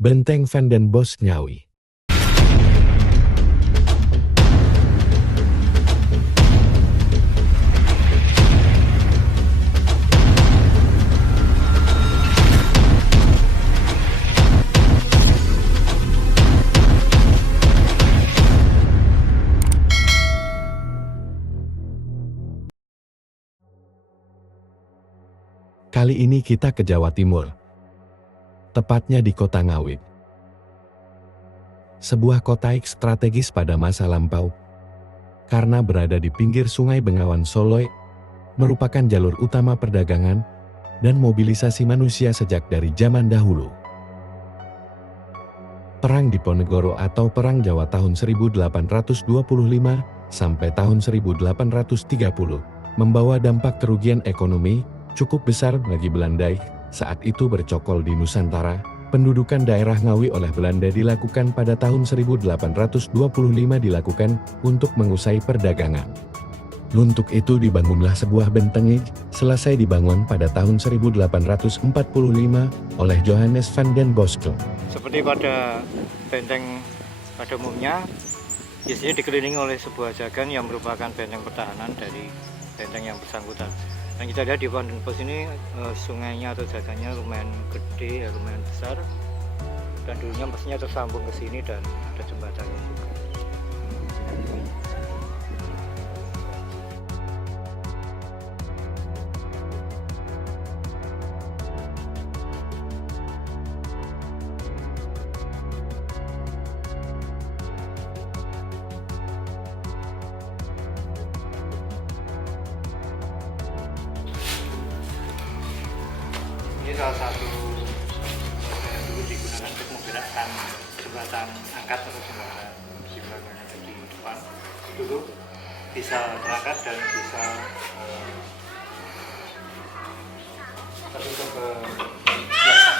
Benteng Van den Bosch Ngawi. Kali ini kita ke Jawa Timur, tepatnya di kota Ngawi. Sebuah kota strategis pada masa lampau, karena berada di pinggir Sungai Bengawan Solo, merupakan jalur utama perdagangan dan mobilisasi manusia sejak dari zaman dahulu. Perang Diponegoro atau Perang Jawa tahun 1825 sampai tahun 1830 membawa dampak kerugian ekonomi cukup besar bagi Belanda. Saat itu bercokol di Nusantara, pendudukan daerah Ngawi oleh Belanda dilakukan pada tahun 1825 dilakukan untuk mengusai perdagangan. Untuk itu dibangunlah sebuah benteng, selesai dibangun pada tahun 1845 oleh Johannes van den Bosch. Seperti pada benteng pada umumnya, biasanya dikelilingi oleh sebuah jagan yang merupakan benteng pertahanan dari benteng yang bersangkutan. Dan kita lihat di Van den Bosch ini sungainya atau jagannya lumayan gede, lumayan besar, dan dulunya mestinya tersambung ke sini dan ada jembatannya juga. Ini salah satu yang dulu digunakan untuk menggerakkan jembatan angkat atau jembatan di belakangnya di depan. Dulu bisa terangkat dan bisa tertutup ke belakang.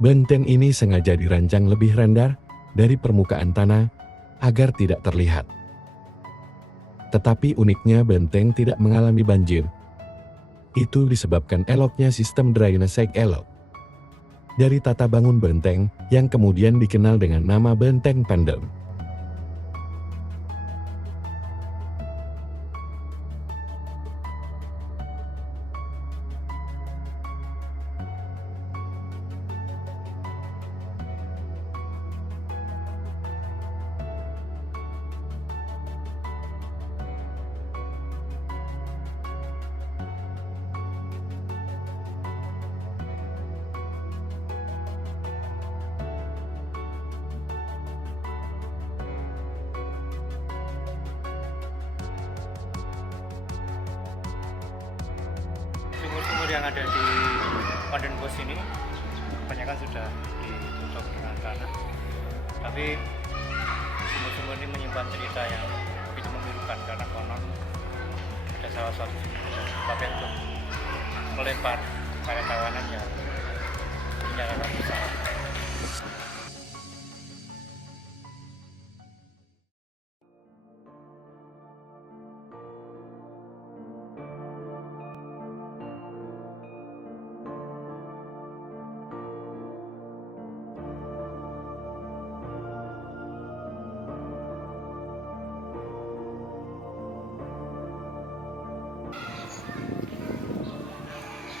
Benteng ini sengaja dirancang lebih rendah dari permukaan tanah agar tidak terlihat. Tetapi uniknya benteng tidak mengalami banjir. Itu disebabkan eloknya sistem drainase elok dari tata bangun benteng yang kemudian dikenal dengan nama Benteng Pendem. Sumur-sumur yang ada di Van den Bosch ini kebanyakan sudah ditutup dengan tanah, tapi sumur-sumur ini menyimpan cerita yang begitu memilukan karena konon ada salah satu sumur yang dipakai untuk melempar para tawanan yang dinyalakan besar.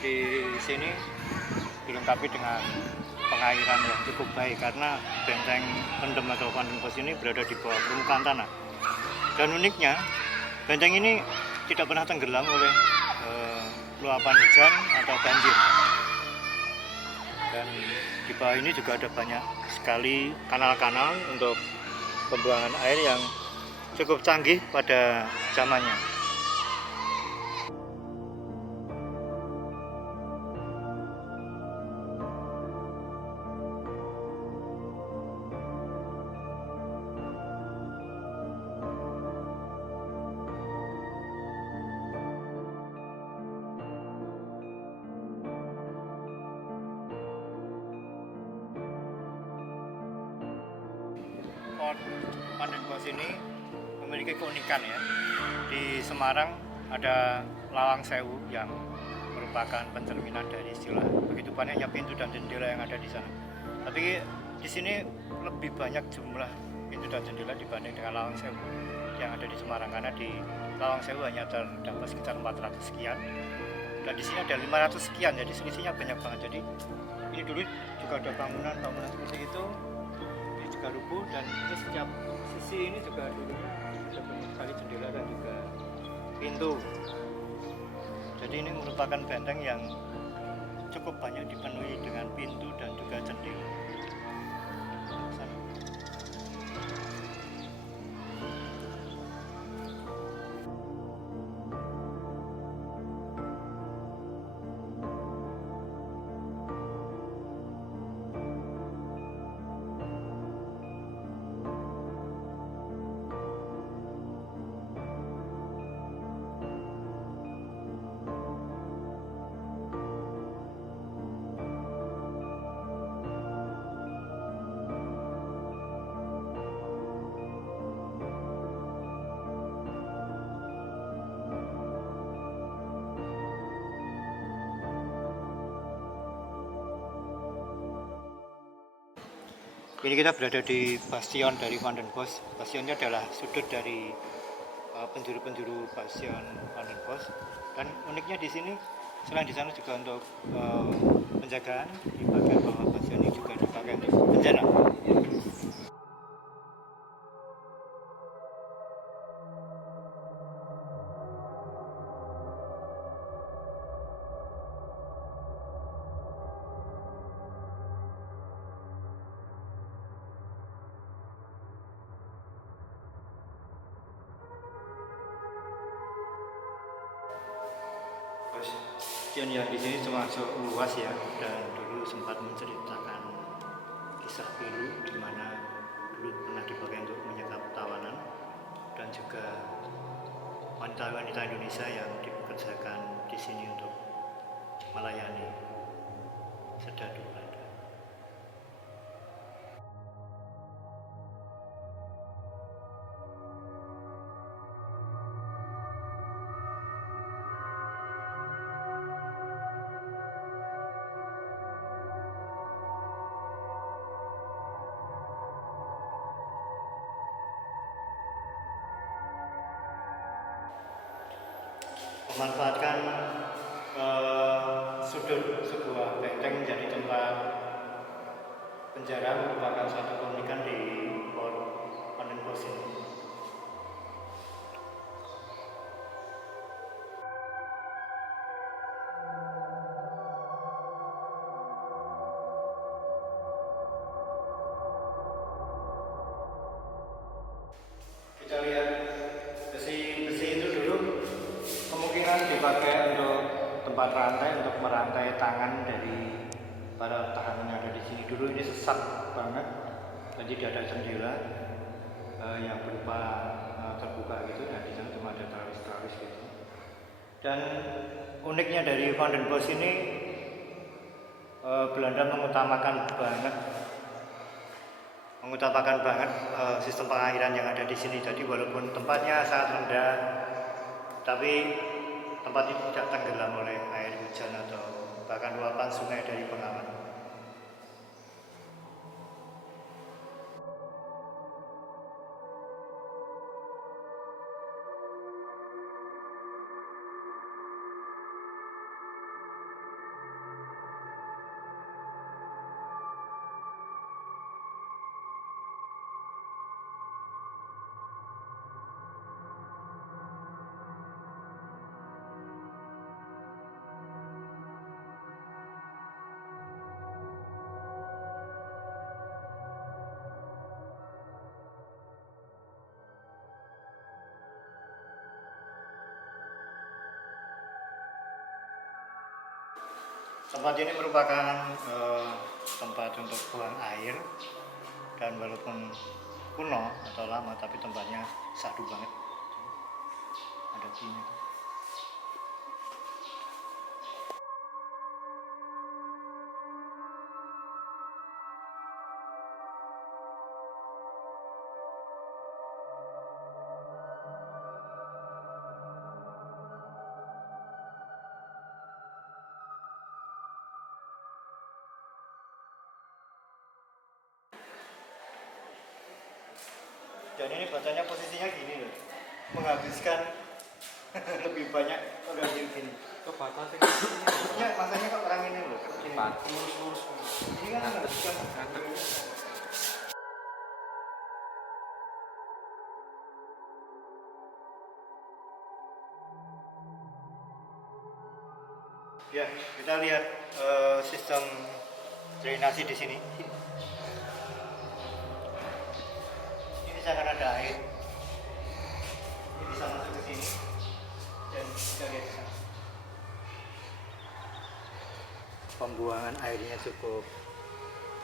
Di sini dilengkapi dengan pengairan yang cukup baik karena benteng Pendem atau Van den Bosch ini berada di bawah permukaan tanah. Dan uniknya, benteng ini tidak pernah tenggelam oleh luapan hujan atau banjir. Dan di bawah ini juga ada banyak sekali kanal-kanal untuk pembuangan air yang cukup canggih pada zamannya. Port Pandenbos ini memiliki keunikan ya. Di Semarang ada Lawang Sewu yang merupakan pencerminan dari istilah begitu banyaknya pintu dan jendela yang ada di sana. Tapi di sini lebih banyak jumlah pintu dan jendela dibanding dengan Lawang Sewu yang ada di Semarang, karena di Lawang Sewu hanya terdapat sekitar 400 sekian dan di sini ada 500 sekian, jadi selisihnya banyak banget. Jadi ini dulu juga ada bangunan seperti itu, ini juga rubuh, dan itu setiap sisi ini juga dulunya ada banyak sekali jendela dan juga pintu. Jadi ini merupakan benteng yang cukup banyak dipenuhi dengan pintu dan juga jendela. Ini kita berada di bastion dari Vandenbosch. Bastionnya adalah sudut dari penjuru-penjuru bastion Vandenbosch. Dan uniknya di sini, selain di sana juga untuk penjagaan, di bagian bawah bastion ini juga dipakai untuk penjara. Bastion yang di sini termasuk luas ya, dan dulu sempat menceritakan kisah pilu di mana dulu pernah dipakai untuk menyekap tawanan dan juga wanita-wanita Indonesia yang dipekerjakan di sini untuk melayani serdadu Belanda. Memanfaatkan sudut sebuah benteng menjadi tempat penjara merupakan satu keunikan di Port Vandenbosch ini. Kita lihat besi-besi itu dulu kemungkinan dipakai untuk tempat rantai, untuk merantai tangan dari para tahanan yang ada di sini. Dulu ini sesak banget, dan tidak ada jendela yang berupa terbuka gitu, dan di sana cuma ada tralis-tralis gitu. Dan uniknya dari Vandenbosch ini, Belanda mengutamakan banget sistem pengairan yang ada di sini. Jadi walaupun tempatnya sangat rendah, tapi tempat ini tidak tenggelam oleh air hujan atau bahkan luapan sungai dari Bengawan. Tempat ini merupakan tempat untuk buang air, dan walaupun kuno atau lama tapi tempatnya syahdu banget. Ada view-nya. Dan ini bacanya posisinya gini loh, menghabiskan lebih banyak kalau gini. Ya, masanya kok orang ini loh. Lurus. Ini kan menghabiskan. Ya, kita lihat sistem drainasi di sini. Ini akan ada air. Ini bisa masuk ke sini. Dan kita lihat di sana. Pembuangan airnya cukup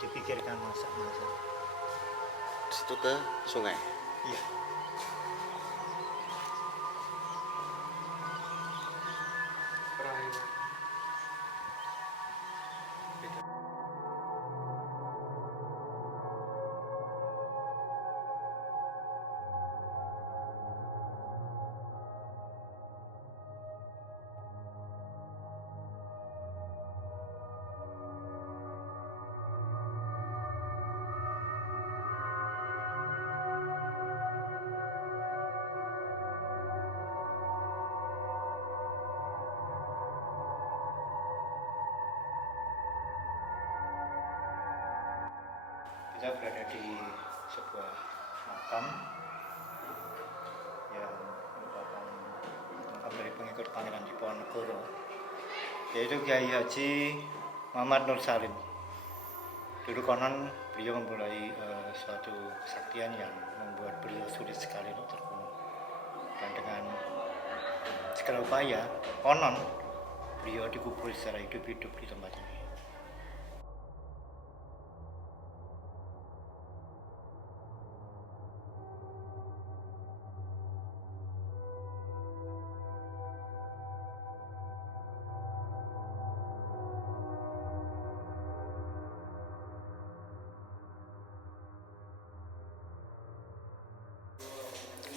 dipikirkan masak-masak. Situ ke sungai. Iya. Kita berada di sebuah makam yang merupakan makam dari pengikut Pangeran Diponegoro, yaitu Kiai Haji Muhammad Nur Salim. Dulu konon beliau memulai suatu kesaktian yang membuat beliau sulit sekali untuk terbunuh, dan dengan segala upaya konon beliau dikubur secara hidup-hidup di tempat ini.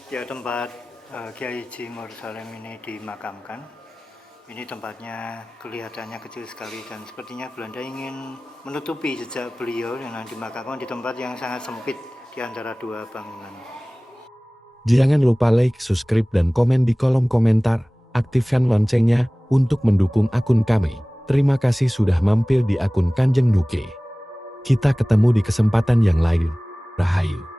Ya, tempat Kiai Haji Nur Salim ini dimakamkan. Ini tempatnya kelihatannya kecil sekali, dan sepertinya Belanda ingin menutupi jejak beliau dengan dimakamkan di tempat yang sangat sempit di antara dua bangunan. Jangan lupa like, subscribe, dan komen di kolom komentar. Aktifkan loncengnya untuk mendukung akun kami. Terima kasih sudah mampir di akun Kanjeng Nuke. Kita ketemu di kesempatan yang lain. Rahayu.